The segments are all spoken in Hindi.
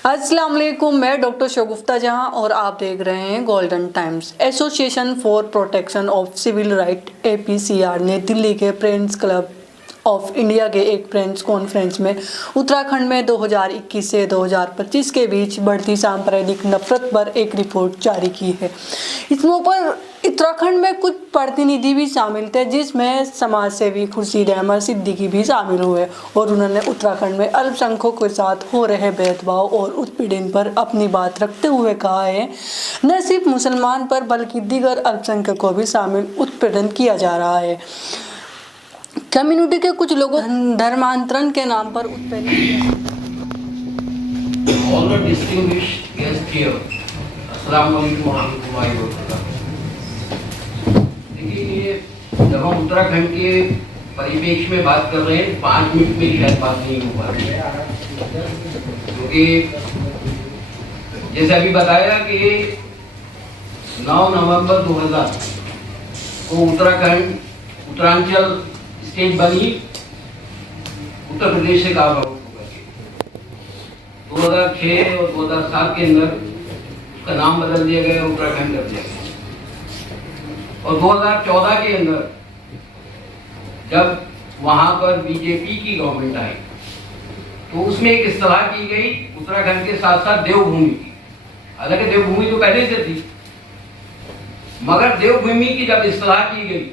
अस्सलाम वालेकुम, मैं डॉक्टर शगुफ्ता जहां और आप देख रहे हैं Golden Times. Association for Protection of Civil Right APCR ने दिल्ली के प्रेस क्लब ऑफ इंडिया के एक प्रेस कॉन्फ्रेंस में उत्तराखंड में 2021 से 2025 के बीच बढ़ती सांप्रदायिक नफरत पर एक रिपोर्ट जारी की है। इस मौके पर उत्तराखंड में कुछ प्रतिनिधि भी शामिल थे, जिसमें समाज सेवी खुर्शीद अहमद सिद्दीकी भी शामिल हुए और उन्होंने उत्तराखंड में अल्पसंख्यकों के साथ हो रहे भेदभाव और उत्पीड़न पर अपनी बात रखते हुए कहा है, न सिर्फ मुसलमान पर बल्कि दीगर अल्पसंख्यकों को भी शामिल उत्पीड़न किया जा रहा है। कम्युनिटी के कुछ लोगों धर्मांतरण के नाम पर उत्पीड़न। All the distinguished guests here, अस्सलाम वालेकुम warahmatullahi wabarakatuh। देखिए, ये जब हम उत्तराखंड के परिवेश में बात कर रहे हैं 5 मिनट में शायद बात नहीं हो पा रही है, क्योंकि जैसे अभी बताया कि 9 नवंबर 2000 को उत्तरांचल स्टेट बनी उत्तर प्रदेश से कहा 2006 और 2007 के अंदर उसका नाम बदल दिया गया, उत्तराखंड कर दिया गया। और 2014 के अंदर जब वहां पर बीजेपी की गवर्नमेंट आई तो उसमें एक इस्तेलाह की गई उत्तराखंड के साथ साथ देवभूमि की। हालांकि देवभूमि तो पहले से थी, मगर देवभूमि की जब इस्तेलाह की गई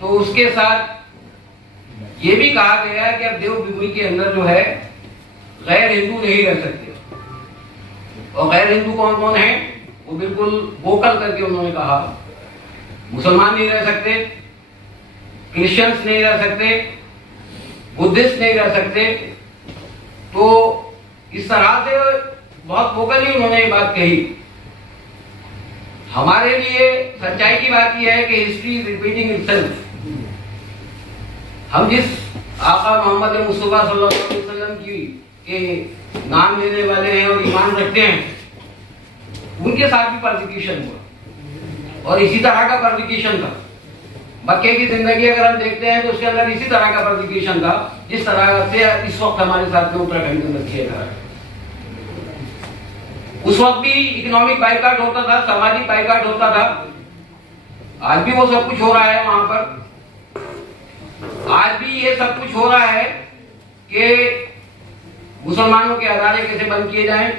तो उसके साथ ये भी कहा गया कि अब देवभूमि के अंदर जो है गैर हिंदू नहीं रह सकते। और गैर हिंदू कौन कौन है, वो बिल्कुल वोकल करके उन्होंने कहा, मुसलमान नहीं रह सकते, क्रिश्चियंस नहीं रह सकते, बुद्धिस्ट नहीं रह सकते। तो इस तरह से बहुत वोकली उन्होंने ये बात कही। हमारे लिए सच्चाई की बात यह है कि हिस्ट्री इज रिपीटिंग इटसेल्फ। हम जिस आका मोहम्मद मुस्तफा सल्लल्लाहु अलैहि वसल्लम की के नाम लेने वाले हैं और ईमान रखते हैं, उनके साथ भी परसिक्यूशन हुआ और इसी तरह का परसिक्यूशन था। मक्के की जिंदगी अगर हम देखते हैं तो उसके अंदर इसी तरह का परसिक्यूशन था जिस तरह से इस वक्त हमारे साथ में उत्तराखंड के अंदर किया जा रहा है। उस वक्त भी इकोनॉमिक बाइकाट होता था, सामाजिक बाइकाट होता था। आज भी वो सब कुछ हो रहा है वहां पर। आज भी ये सब कुछ हो रहा है कि मुसलमानों के अदारे कैसे बंद किए जाएं,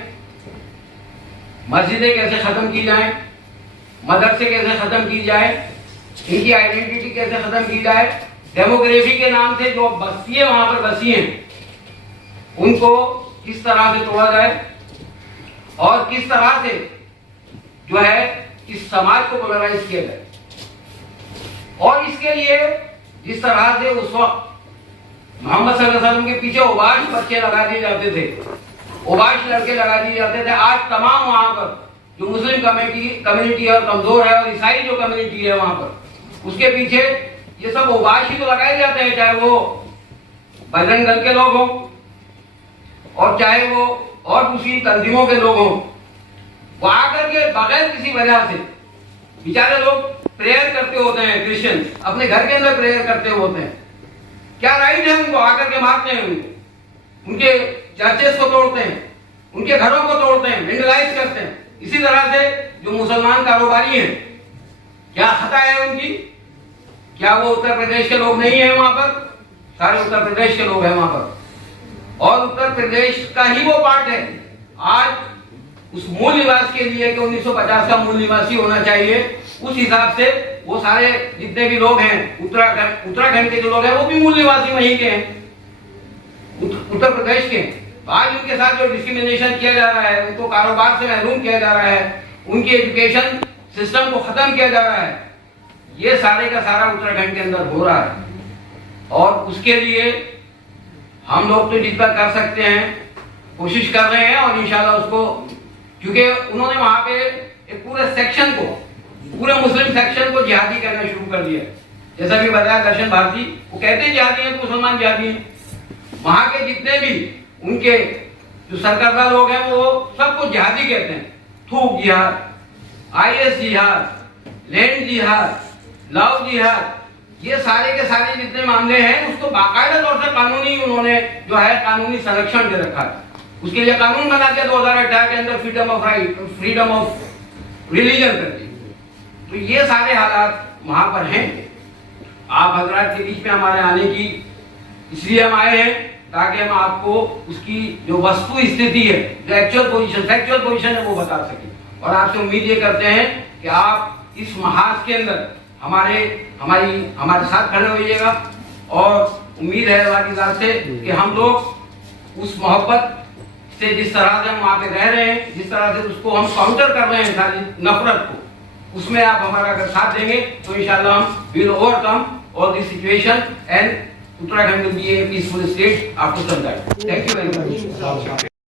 मस्जिदें कैसे खत्म की जाएं, मदरसे कैसे खत्म की जाए, इनकी आइडेंटिटी कैसे खत्म की जाए, डेमोग्राफी के नाम से जो बस्तियां वहां पर बसी हैं उनको किस तरह से तोड़ा जाए और किस तरह से जो है इस समाज को पोलराइज किया जाए। और इसके लिए जिस तरह से उस वक्त मोहम्मद सल्लल्लाहु अलैहि वसल्लम के पीछे ओबाश बच्चे लगा दिए जाते थे, ओबाश लड़के लगा दिए जाते थे, आज तमाम वहां पर जो मुस्लिम कम्युनिटी है और कमजोर है और ईसाई जो कम्युनिटी है वहां पर, उसके पीछे ये सब ओबाश ही तो लगाए जाते हैं, चाहे वो बजरंग दल के लोग हों और चाहे वो और दूसरी तंजीमों के लोग हों। वो आकर के बगैर किसी वजह से बेचारे लोग प्रेयर करते होते हैं, क्रिश्चियन अपने घर के अंदर प्रेयर करते होते हैं। क्या राइट है उनको आकर के मारते हैं, उनके चर्चेस को तोड़ते हैं, उनके घरों को तोड़ते हैं, वेंडलाइज करते हैं। इसी तरह से जो मुसलमान कारोबारी हैं, क्या खता है उनकी? क्या वो उत्तर प्रदेश के लोग नहीं है वहां पर? सारे उत्तर प्रदेश के लोग हैं वहां पर और उत्तर प्रदेश का ही वो पार्ट है। आज उस मूल निवास के लिए कि 1950 का मूल निवासी होना चाहिए, उस हिसाब से वो सारे जितने भी लोग हैं उत्तराखंड के जो लोग हैं वो भी मूल निवासी वहीं के हैं, उत्तर प्रदेश के। आज उनके साथ जो डिस्क्रिमिनेशन किया जा रहा है, उनको कारोबार से महरूम किया जा रहा है, उनकी एजुकेशन सिस्टम को खत्म किया जा रहा है, ये सारे का सारा उत्तराखंड के अंदर हो रहा है। और उसके लिए हम लोग तो जितना कर सकते हैं कोशिश कर रहे हैं और इंशाल्लाह उसको, क्योंकि उन्होंने वहां पे एक पूरे सेक्शन को, पूरे मुस्लिम सेक्शन को जिहादी करना शुरू कर दिया। जैसा भी बताया दर्शन भारती, वो कहते हैं जिहादी हैं, मुसलमान जिहादी हैं। वहां के जितने भी उनके जो सरकर्दा लोग हैं वो सबको जिहादी कहते हैं। थूक जिहाद, IS जिहाद, लैंड जिहाद, लव जिहाद, ये सारे के सारे जितने मामले हैं उसको बाकायदा तौर से कानूनी उन्होंने जो है कानूनी संरक्षण दे रखा है। उसके लिए कानून बना दिया 2018 के अंदर फ्रीडम ऑफ रिलीजन करके। तो ये सारे हालात वहां पर हैं। आप हजरात के बीच में हमारे आने की इसलिए हम आए हैं ताकि हम आपको उसकी जो वस्तु स्थिति है, जो फैक्चुअल पोजीशन है वो बता सकें। और आपसे उम्मीद ये करते हैं कि आप इस महाज के अंदर हमारे साथ खड़े होइएगा। और उम्मीद है अल्लाह की ज़ात से कि हम लोग उस मोहब्बत से जिस तरह से हम वहाँ पे रह रहे हैं, जिस तरह से उसको हम काउंटर कर रहे हैं सारी नफरत को, उसमें आप हमारा अगर साथ देंगे तो इंशाल्लाह हम will overcome all this situation and Uttarakhand will be a peaceful state after some time. Thank you very much.